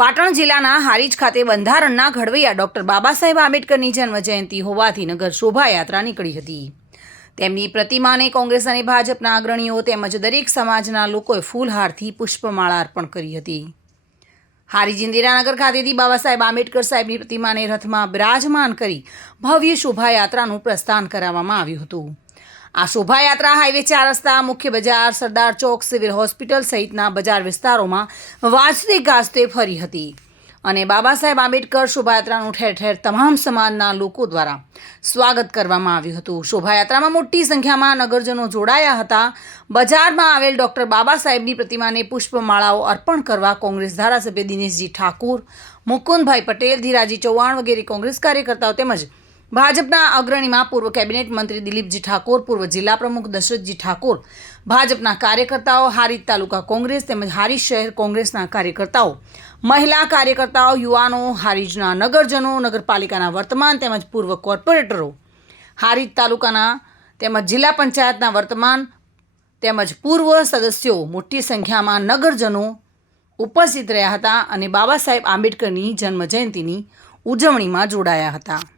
પાટણ જિલ્લાના હારીજ ખાતે બંધારણના ઘડવૈયા ડોક્ટર બાબા સાહેબ આંબેડકરની જન્મજયંતિ હોવાથી નગર શોભાયાત્રા નીકળી હતી. તેમની પ્રતિમાને કોંગ્રેસ અને ભાજપના અગ્રણીઓ તેમજ દરેક સમાજના લોકોએ ફૂલહારથી પુષ્પમાળા અર્પણ કરી હતી. હારીજ ઇન્દિરાનગર ખાતેથી બાબા સાહેબ આંબેડકર સાહેબની પ્રતિમાને રથમાં બિરાજમાન કરી ભવ્ય શોભાયાત્રાનું પ્રસ્થાન કરાવવામાં આવ્યું હતું. આ શોભાયાત્રા હાઈવે ચાર રસ્તા, મુખ્ય બજાર, સરદાર ચોક, સિવિલ હોસ્પિટલ સહિતના બજાર વિસ્તારોમાં વાજતે ગાજતે ફરી હતી. અને બાબા સાહેબ આંબેડકર શોભાયાત્રાનું ઠેર ઠેર તમામ સમાજના લોકો દ્વારા સ્વાગત કરવામાં આવ્યું હતું. શોભાયાત્રામાં મોટી સંખ્યામાં નગરજનો જોડાયા હતા. બજારમાં આવેલ ડોક્ટર બાબા સાહેબની પ્રતિમાને પુષ્પમાળાઓ અર્પણ કરવા કોંગ્રેસ ધારાસભ્ય દિનેશજી ઠાકુર, મુકુંદભાઈ પટેલ, ધીરાજી ચૌહાણ વગેરે કોંગ્રેસ કાર્યકર્તાઓ તેમજ ભાજપના અગ્રણીમાં પૂર્વ કેબિનેટ મંત્રી દિલીપજી ઠાકોર, પૂર્વ જિલ્લા પ્રમુખ દશરથજી ઠાકોર, ભાજપના કાર્યકર્તાઓ હારીજ તાલુકા કોંગ્રેસ તેમજ હારીજ શહેર કોંગ્રેસના કાર્યકર્તાઓ, મહિલા કાર્યકર્તાઓ, યુવાનો, હારીજના નગરજનો, નગરપાલિકાના વર્તમાન તેમજ પૂર્વ કોર્પોરેટરો હારીજ તાલુકાના તેમજ જિલ્લા પંચાયતના વર્તમાન તેમજ પૂર્વ સદસ્યો મોટી સંખ્યામાં નગરજનો ઉપસ્થિત રહ્યા હતા અને બાબા સાહેબ આંબેડકરની જન્મજયંતિની ઉજવણીમાં જોડાયા હતા.